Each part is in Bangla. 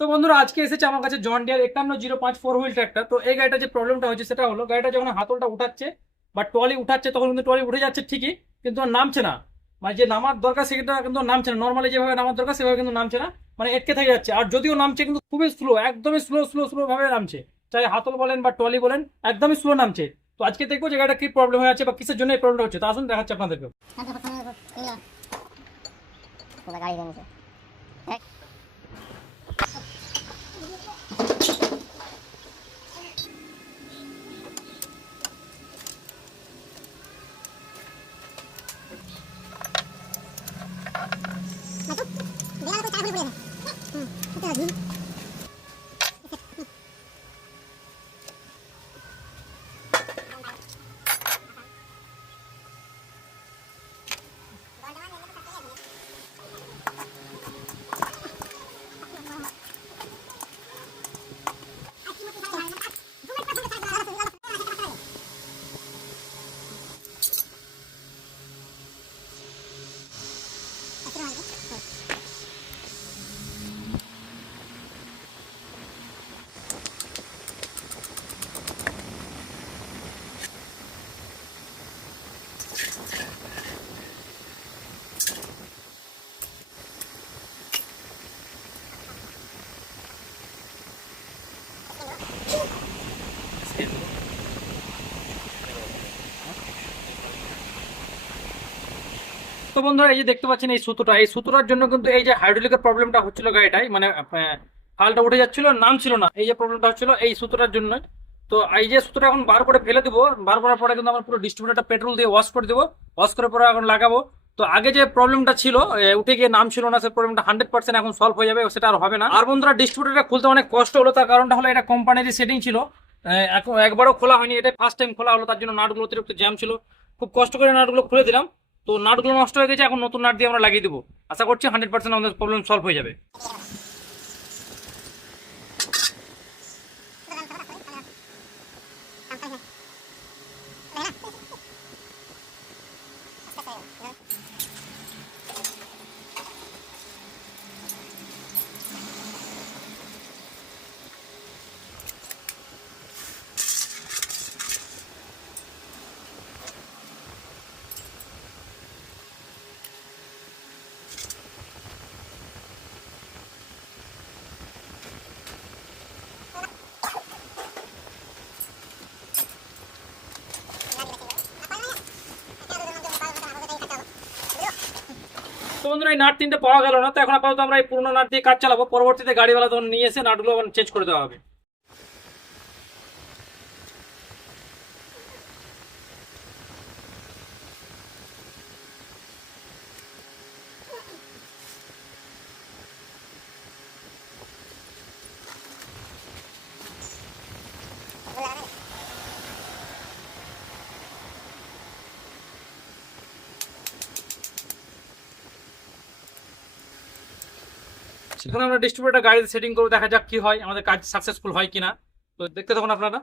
তো বন্ধুরা, আজকে এসেছে আমার কাছে জন ডিয়ার একান্ন জিরো পাঁচ ফোর হুইল ট্র্যাক্টর তো এই গাড়িটা যে প্রবলেমটা হচ্ছে সেটা হলো গাড়িটা যখন হাতলটা উঠাচ্ছে বা ট্রলি উঠাচ্ছে, তখন কিন্তু ট্রলি উঠে যাচ্ছে ঠিকই, কিন্তু নামছে না। মানে যে নামার দরকার, সেটা কিন্তু নামছে না। নর্মালি যেভাবে নামার দরকার, সেভাবে কিন্তু নামছে না। মানে এটকে থেকে যাচ্ছে। আর যদিও নামছে, কিন্তু খুবই স্লো একদমই স্লো স্লো স্লো ভাবে নামছে। চাই হাতল বলেন বা ট্রলি বলেন, একদমই স্লো নামছে। তো আজকে দেখব যে গাড়িটা কি প্রবলেম হয়ে আছে বা কিসের জন্য এই প্রবলেম হচ্ছে। তা আসুন দেখাচ্ছে আপনাদেরকে তো বন্ধুরা, এই যে দেখতে পাচ্ছেন এই সুতোটা, এই সুতোটার জন্য কিন্তু এই যে হাইড্রোলিকের প্রবলেমটা হচ্ছিল গাড়িটাই মানে ফালটা উঠে যাচ্ছিল নাম ছিল না। এই যে প্রবলেমটা হচ্ছিল এই সুতোটার জন্য তো এই যে সুতোটা এখন বার করে ফেলে দেবো। বার করার পরে কিন্তু আমার পুরো ডিস্ট্রিবিউটারটা পেট্রোল দিয়ে ওয়াশ করে দেবো। ওয়াশ করে পরে এখন লাগাবো। তো আগে যে প্রবলেমটা ছিল উঠে গিয়ে নাম ছিল না, সেই প্রবলেমটা হান্ড্রেড পার্সেন্ট এখন সলভ হয়ে যাবে, সেটা আর হবে না। আর বন্ধুরা ডিস্ট্রিবিউটারটা খুলতে অনেক কষ্ট হলো, তার কারণটা হলো এটা কোম্পানির সেটিং ছিল। এখন একবারও খোলা হয়নি এটা ফার্স্ট টাইম খোলা হলো, তার জন্য নাটগুলো অতিরিক্ত জ্যাম ছিল। খুব কষ্ট করে নাটগুলো খুলে দিলাম। তো নাটগুলো নষ্ট হয়ে গেছে, এখন নতুন নাট দিয়ে আমরা লাগিয়ে দেবো। আশা করছি হান্ড্রেড পার্সেন্ট আমাদের প্রবলেম সলভ হয়ে যাবে। তো বন্ধুরা এই নাট তিনটে পাওয়া গেল না, তো এখন আপাতত আমরা এই পুরোনো নাট দিয়ে কাজ চালাবো। পরবর্তীতে গাড়িওয়ালা তখন নিয়ে এসে নাটগুলো চেঞ্জ করে দেওয়া হবে। সেখানে আমরা ডিস্ট্রিবিউটার গাড়িতে সেটিং করে দেখা যাক কি হয়, আমাদের কাজ সাকসেসফুল হয় কিনা। তো দেখতে থাকুন আপনারা।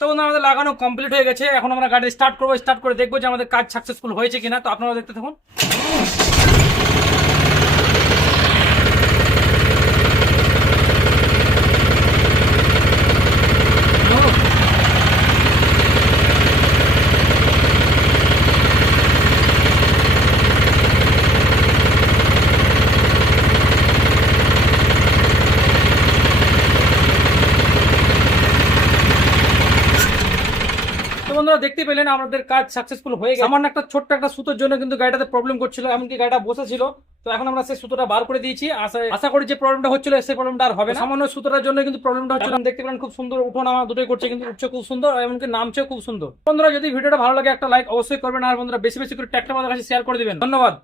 তো বন্ধু আমাদের লাগানো কমপ্লিট হয়ে গেছে। এখন আমরা গাড়ি স্টার্ট করব স্টার্ট করে দেখব যে আমাদের কাজ সাকসেসফুল হয়েছে কিনা। তো আপনারা দেখতে থাকুন। বন্ধুরা দেখতে পেলেন আমাদের কাজ সাকসেসফুল হয়ে গেছে। সামান্য একটা ছোট্ট একটা সুতোর জন্য কিন্তু গাড়িটাতে প্রবলেম করছিল, এমনকি গাড়িটা বসেছিল তো এখন আমরা সেই সুতোটা বার করে দিয়েছি। আশা আশা করি যে প্রবলেমটা হচ্ছিল, সেই প্রবলেমটা আর হবে না। সামান্য সুতোটার জন্য কিন্তু প্রবলেমটা হচ্ছিল। দেখতে পেলেন খুব সুন্দর উঠোন আমার দুটোই করছে, কিন্তু উঠছে খুব সুন্দর, এমনকি নামছে খুব সুন্দর। বন্ধুরা, যদি ভিডিওটা ভালো লাগে একটা লাইক অবশ্যই করবেন, আর বন্ধুরা বেশি বেশি করে ট্যাক্টর আমাদের কাছে শেয়ার করে দিবেন। ধন্যবাদ।